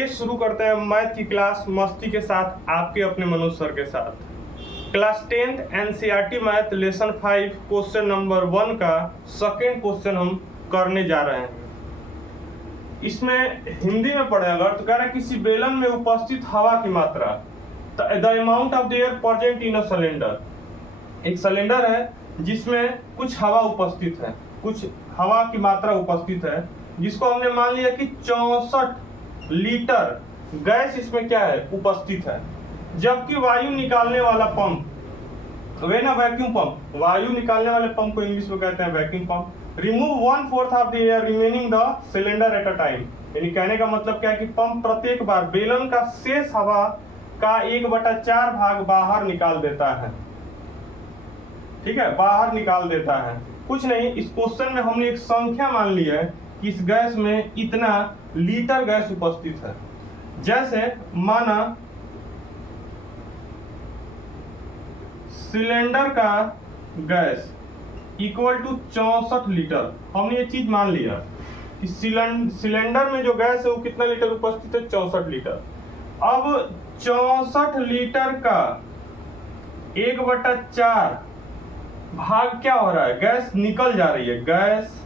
आइए शुरू करते हैं मैथ की क्लास मस्ती के साथ आपके अपने मनोज सर के साथ। Class 10th NCERT math lesson 5 question number 1 का सेकेंड क्वेश्चन हम करने जा रहे हैं। इसमें हिंदी में पढ़ेगा तो कह रहा है किसी बेलन में उपस्थित हवा की मात्रा, the amount of the air present in a cylinder. एक सिलेंडर है जिसमें कुछ हवा उपस्थित है, कुछ हवा की मात्रा उपस्थित है, जिसको हमने मान लिया कि 64 लीटर गैस इसमें क्या है उपस्थित है। जबकि वायु निकालने वाला पंप वे ना वैक्यूम पंप, वायु निकालने वाले पंप को इंग्लिश में कहते हैं vacuum pump, remove 1/4 of the air remaining the cylinder at a time. यानी कहने का मतलब क्या है कि पंप प्रत्येक बार बेलन का शेष हवा का 1/4 भाग बाहर निकाल देता है। ठीक है, बाहर निकाल देता है। कुछ नहीं, इस क्वेश्चन में हमने एक संख्या मान ली है कि इस गैस में इतना लीटर गैस उपस्थित है। जैसे माना सिलेंडर का गैस इक्वल टू 64 लीटर, हमने ये चीज मान लिया कि सिलेंडर में जो गैस है वो कितना लीटर उपस्थित है, 64 लीटर। अब 64 लीटर का 1/4 भाग क्या हो रहा है, गैस निकल जा रही है, गैस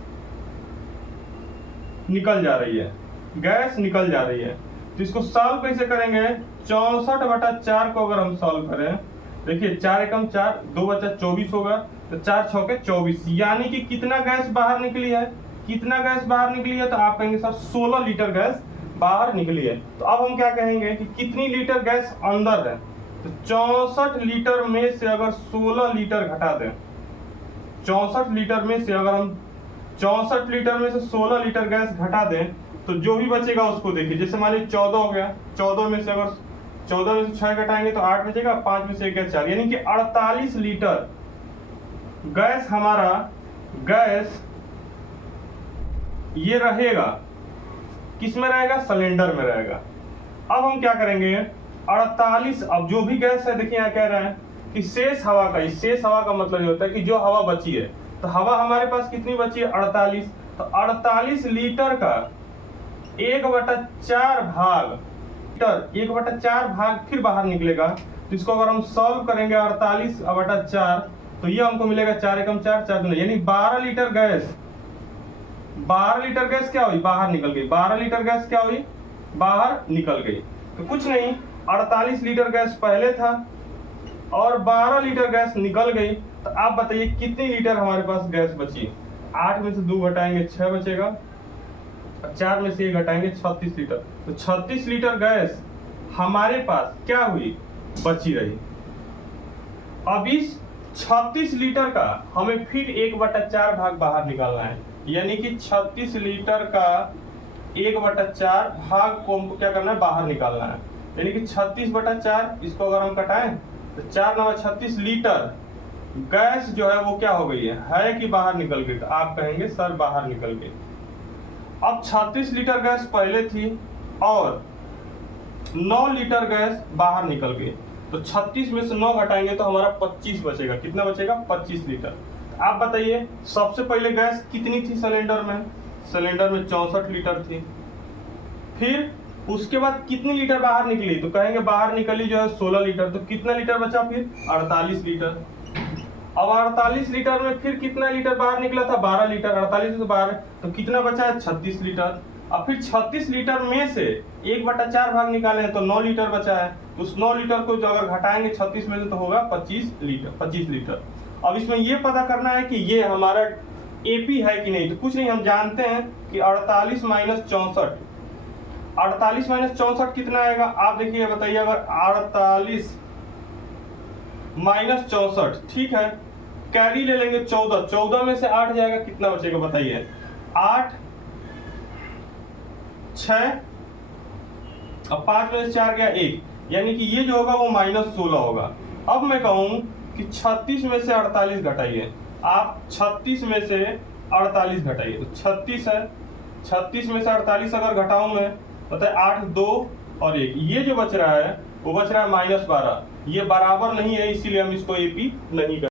निकल जा रही है, गैस निकल जा रही है। तो इसको सॉल्व कैसे करेंगे, 64/4 को अगर हम सॉल्व करें, देखिए 4 एकम 4, 2 बचा 24 होगा, तो 4 छके 24, यानी कि कितना गैस बाहर निकली है, कितना गैस बाहर निकली है, तो आप कहेंगे सर 16 लीटर गैस बाहर निकली है। तो अब हम क्या कहेंगे कि कितनी लीटर गैस अंदर है, तो 64 लीटर में से अगर 16 लीटर घटा दें, 64 लीटर में से अगर हम 64 लीटर में से 16 लीटर गैस घटा दें तो जो भी बचेगा उसको देखिए। जैसे मान लीजिए 14 हो गया, 14 में से अगर 14 में से 6 घटाएंगे तो 8 बचेगा, 5 में से 1 गया 4, यानी कि 48 लीटर गैस हमारा गैस ये रहेगा, किस में रहेगा, सिलेंडर में रहेगा। अब हम क्या करेंगे, 48, अब जो भी गैस है देखिए यहाँ कह रहा है कि शेष हवा का, इस शेष हवा का मतलब ये होता है कि जो हवा बची है, तो हवा हमारे पास कितनी बची है, 48। तो 48 लीटर का 1/4 भाग लीटर, 1/4 भाग फिर बाहर निकलेगा। तो इसको अगर हम सॉल्व करेंगे 48/4 तो ये हमको मिलेगा 4 एकम 4, 4 दूनी, यानी 12 लीटर गैस, 12 लीटर गैस क्या हुई, बाहर निकल गई। 12 लीटर गैस क्या हुई, बाहर निकल गई। तो कुछ नहीं, 48 लीटर गैस पहले था और 12 लीटर गैस निकल गई। तो आप बताइए कितनी लीटर हमारे पास गैस बची। 8 में से 2 घटाएंगे 6 बचेगा, 4 में से 1 घटाएंगे 36 लीटर। तो 36 लीटर गैस हमारे पास क्या हुई, बची रही। अब इस 36 लीटर का हमें फिर 1/4 भाग बाहर निकालना है, यानी कि 36 लीटर का 1/4 भाग को हमको क्या करना है, बाहर निकालना है। यानी कि 36/4, इसको अगर हम कटाएं तो 4 9 36 लीटर गैस जो है वो क्या हो गई है कि बाहर निकल गई। तो आप कहेंगे सर बाहर निकल गई। अब 36 लीटर गैस पहले थी और 9 लीटर गैस बाहर निकल गई, तो 36 में से 9 घटाएंगे तो हमारा 25 बचेगा। कितना बचेगा, 25 लीटर। आप बताइए सबसे पहले गैस कितनी थी सिलेंडर में, सिलेंडर में 64 लीटर थी। फिर उसके बाद कितनी लीटर बाहर निकली, तो कहेंगे बाहर निकली जो है 16 लीटर। तो कितना लीटर बचा फिर, 48 लीटर। अब 48 लीटर में फिर कितना लीटर बाहर निकला था, 12 लीटर। 48 से 12 तो कितना बचा है, 36 लीटर। अब फिर 36 लीटर में से 1/4 भाग निकाले हैं तो 9 लीटर बचा है। तो उस 9 लीटर को जो अगर घटाएंगे 36 में से तो होगा 25 लीटर, 25 लीटर। अब इसमें ये पता करना है कि ये हमारा एपी है कि नहीं। तो कुछ नहीं, हम जानते हैं कि 48 - 64, 48 - 64 कितना आएगा, आप देखिए बताइए। अगर 48 - 64, ठीक है, कैरी ले लेंगे 14, 14 में से 8 जाएगा, कितना बचेगा बताइए, 8 6, अब 5 में से 4 गया 1, यानी कि ये जो होगा वो -16 होगा। अब मैं कहूं कि 36 में से 48 घटाइए, आप 36 में से 48 घटाइए, तो 36 है, 36 में से 48 अगर घटाऊं मैं, पता है 8 2 और 1, ये जो बच रहा है वो बच रहा है -12। ये बराबर नहीं है, इसीलिए हम इसको एपी नहीं कर